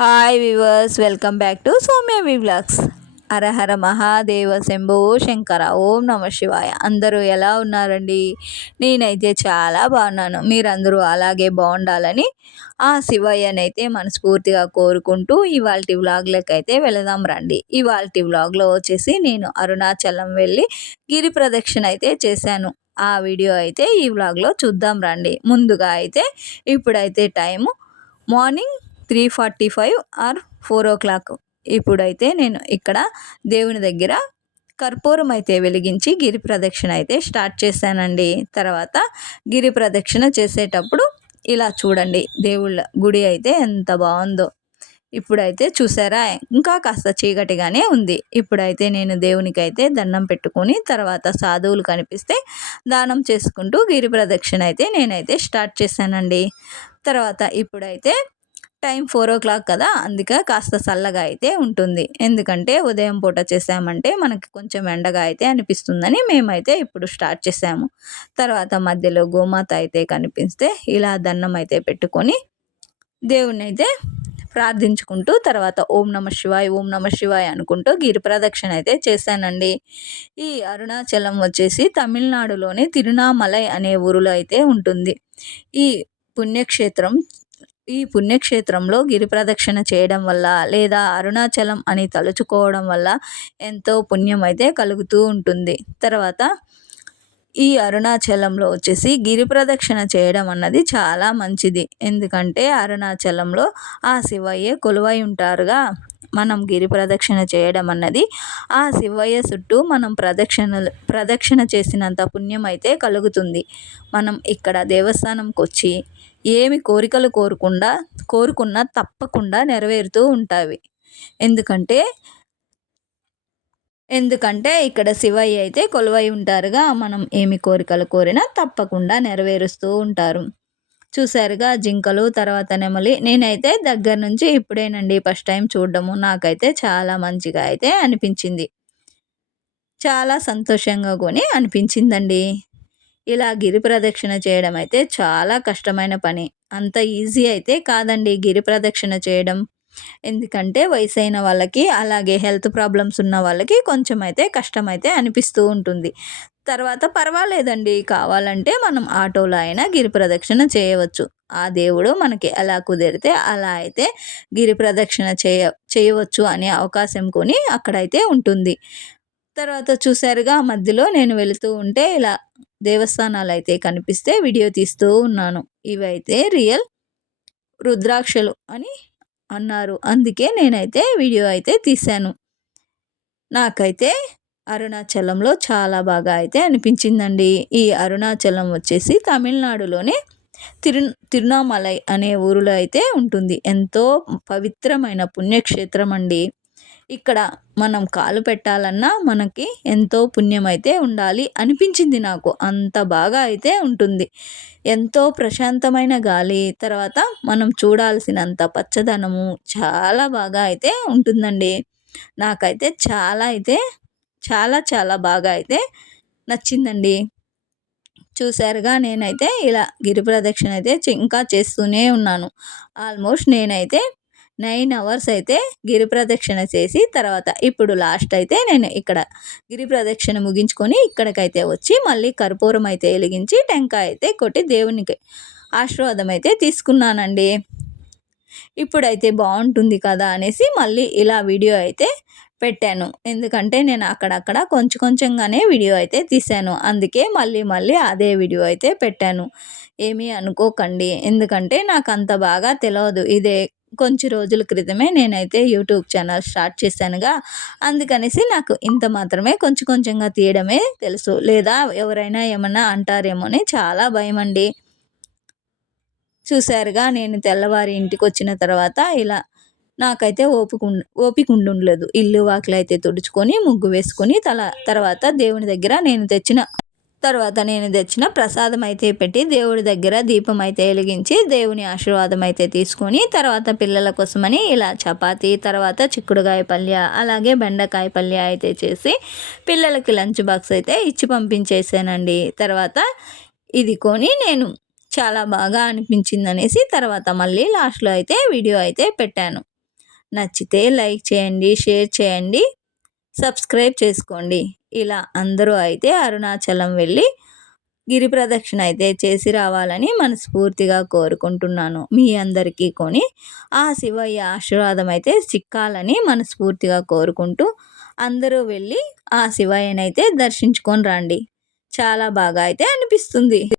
Hi viewers, welcome back to Soumya vlogs. హరహర మహాదేవ శంభో శంకర, ఓం నమ శివాయ. అందరూ ఎలా ఉన్నారండి? నేనైతే చాలా బాగున్నాను. మీరందరూ అలాగే బాగుండాలని ఆ శివయ్యనైతే మనస్ఫూర్తిగా కోరుకుంటూ ఇవాల్టి వ్లాగ్లోకి అయితే వెళదాం రండి. ఇవాల్టి వ్లాగ్లో వచ్చేసి నేను అరుణాచలం వెళ్ళి గిరి ప్రదక్షిణ అయితే చేశాను. ఆ వీడియో అయితే ఈ వ్లాగ్లో చూద్దాం రండి. ముందుగా అయితే ఇప్పుడైతే టైము మార్నింగ్ 3:45 ఆర్ 4 o'clock. ఇప్పుడైతే నేను ఇక్కడ దేవుని దగ్గర కర్పూరం అయితే వెలిగించి గిరి ప్రదక్షిణ అయితే స్టార్ట్ చేశానండి. తర్వాత గిరి ప్రదక్షిణ చేసేటప్పుడు ఇలా చూడండి, దేవుళ్ళ గుడి అయితే ఎంత బాగుందో. ఇప్పుడైతే చూసారా, ఇంకా కాస్త చీకటిగానే ఉంది. ఇప్పుడైతే నేను దేవునికి అయితే దండం పెట్టుకుని తర్వాత సాధువులు కనిపిస్తే దానం చేసుకుంటూ గిరి ప్రదక్షిణ అయితే నేనైతే స్టార్ట్ చేశానండి. తర్వాత ఇప్పుడైతే టైం 4 o'clock కదా, అందుకే కాస్త చల్లగా అయితే ఉంటుంది. ఎందుకంటే ఉదయం పూట చేసామంటే మనకి కొంచెం ఎండగా అయితే అనిపిస్తుందని మేమైతే ఇప్పుడు స్టార్ట్ చేసాము. తర్వాత మధ్యలో గోమాత అయితే కనిపిస్తే ఇలా దండం అయితే పెట్టుకొని దేవుణ్ణి అయితే ప్రార్థించుకుంటూ తర్వాత ఓం నమ శివాయ్ ఓం నమ శివాయ్ అనుకుంటూ గిరి ప్రదక్షిణ అయితే చేశానండి. ఈ అరుణాచలం వచ్చేసి తమిళనాడులోని తిరునామలై అనే ఊరిలో అయితే ఉంటుంది. ఈ పుణ్యక్షేత్రం ఈ పుణ్యక్షేత్రంలో గిరి ప్రదక్షిణ చేయడం వల్ల లేదా అరుణాచలం అని తలుచుకోవడం వల్ల ఎంతో పుణ్యం అయితే కలుగుతూ ఉంటుంది. తర్వాత ఈ అరుణాచలంలో వచ్చేసి గిరి ప్రదక్షిణ చేయడం అన్నది చాలా మంచిది. ఎందుకంటే అరుణాచలంలో ఆ శివయ్య కొలువై ఉంటారుగా. మనం గిరి ప్రదక్షిణ చేయడం అన్నది ఆ శివయ్య చుట్టూ మనం ప్రదక్షిణ చేసినంత పుణ్యం అయితే కలుగుతుంది. మనం ఇక్కడ దేవస్థానంకి వచ్చి ఏమి కోరికలు కోరుకున్నా తప్పకుండా నెరవేరుతూ ఉంటాయి. ఎందుకంటే ఇక్కడ శివయ్య అయితే కొలువై ఉంటారుగా. మనం ఏమి కోరికలు కోరినా తప్పకుండా నెరవేరుస్తూ ఉంటారు. చూసారుగా జింకలు, తర్వాత నెమలి. నేనైతే దగ్గర నుంచి ఇప్పుడేనండి ఫస్ట్ టైం చూడడము. నాకైతే చాలా మంచిగా అయితే అనిపించింది, చాలా సంతోషంగా కొని అనిపించిందండి. ఇలా గిరి ప్రదక్షిణ చేయడం అయితే చాలా కష్టమైన పని. అంత ఈజీ అయితే కాదండి గిరి ప్రదక్షిణ చేయడం. ఎందుకంటే వయసైన వాళ్ళకి అలాగే హెల్త్ ప్రాబ్లమ్స్ ఉన్న వాళ్ళకి కొంచెం అయితే కష్టమైతే అనిపిస్తూ ఉంటుంది. తర్వాత పర్వాలేదండి, కావాలంటే మనం ఆటోలో అయినా గిరి ప్రదక్షిణ చేయవచ్చు. ఆ దేవుడు మనకి ఎలా కుదిరితే అలా అయితే గిరి ప్రదక్షిణ చేయవచ్చు అనే అవకాశం కొని అక్కడైతే ఉంటుంది. తర్వాత చూసారుగా మధ్యలో నేను వెళుతూ ఉంటే ఇలా దేవస్థానాలు అయితే కనిపిస్తే వీడియో తీస్తూ ఉన్నాను. ఇవైతే రియల్ రుద్రాక్షలు అని అన్నారు, అందుకే నేనైతే వీడియో అయితే తీశాను. నాకైతే అరుణాచలంలో చాలా బాగా అయితే అనిపించిందండి. ఈ అరుణాచలం వచ్చేసి తమిళనాడులోనే తిరునామలై అనే ఊరిలో అయితే ఉంటుంది. ఎంతో పవిత్రమైన పుణ్యక్షేత్రం అండి. ఇక్కడ మనం కాలు పెట్టాలన్నా మనకి ఎంతో పుణ్యం అయితే ఉండాలి అనిపించింది నాకు. అంత బాగా అయితే ఉంటుంది. ఎంతో ప్రశాంతమైన గాలి, తర్వాత మనం చూడాల్సినంత పచ్చదనము చాలా బాగా అయితే ఉంటుందండి. నాకైతే చాలా చాలా బాగా అయితే నచ్చిందండి. చూసారుగా నేనైతే ఇలా గిరి ప్రదక్షిణ అయితే ఇంకా చేస్తూనే ఉన్నాను. ఆల్మోస్ట్ నేనైతే 9 hours అయితే గిరి ప్రదక్షిణ చేసి తర్వాత ఇప్పుడు లాస్ట్ అయితే నేను ఇక్కడ గిరి ప్రదక్షిణ ముగించుకొని ఇక్కడికైతే వచ్చి మళ్ళీ కర్పూరం అయితే వెలిగించి టెంకాయ అయితే కొట్టి దేవునికి ఆశీర్వాదం అయితే తీసుకున్నానండి. ఇప్పుడైతే బాగుంటుంది కదా అనేసి మళ్ళీ ఇలా వీడియో అయితే పెట్టాను. ఎందుకంటే నేను అక్కడక్కడ కొంచెంగానే వీడియో అయితే తీశాను, అందుకే మళ్ళీ అదే వీడియో అయితే పెట్టాను. ఏమీ అనుకోకండి, ఎందుకంటే నాకు అంత బాగా తెలియదు. ఇదే కొంచెం రోజుల క్రితమే నేనైతే యూట్యూబ్ ఛానల్ స్టార్ట్ చేశానుగా, అందుకనేసి నాకు ఇంత మాత్రమే కొంచెంగా తీయడమే తెలుసు. లేదా ఎవరైనా ఏమన్నా అంటారేమో అని చాలా భయం అండి. చూసారుగా నేను తెల్లవారి ఇంటికి వచ్చిన తర్వాత ఇలా నాకైతే ఓపిక ఉండలేదు. ఇల్లు వాకిలి అయితే తుడుచుకొని ముగ్గు వేసుకొని తర్వాత దేవుని దగ్గర నేను తెచ్చిన ప్రసాదం అయితే పెట్టి దేవుడి దగ్గర దీపం అయితే వెలిగించి దేవుని ఆశీర్వాదం అయితే తీసుకొని తర్వాత పిల్లల కోసమని ఇలా చపాతీ, తర్వాత చిక్కుడుకాయ పల్య, అలాగే బెండకాయ పల్య అయితే చేసి పిల్లలకి లంచ్ బాక్స్ అయితే ఇచ్చి పంపించేసానండి. తర్వాత ఇది కొని నేను చాలా బాగా అనిపించిందనేసి తర్వాత మళ్ళీ లాస్ట్లో అయితే వీడియో అయితే పెట్టాను. నచ్చితే లైక్ చేయండి, షేర్ చేయండి, సబ్స్క్రైబ్ చేసుకోండి. ఇలా అందరూ అయితే అరుణాచలం వెళ్ళి గిరి ప్రదక్షిణ అయితే చేసి రావాలని మనస్ఫూర్తిగా కోరుకుంటున్నాను. మీ అందరికీ ఆ శివయ్య ఆశీర్వాదం అయితే చిక్కాలని మనస్ఫూర్తిగా కోరుకుంటూ అందరూ వెళ్ళి ఆ శివయ్యనైతే దర్శించుకొని రండి. చాలా బాగా అయితే అనిపిస్తుంది.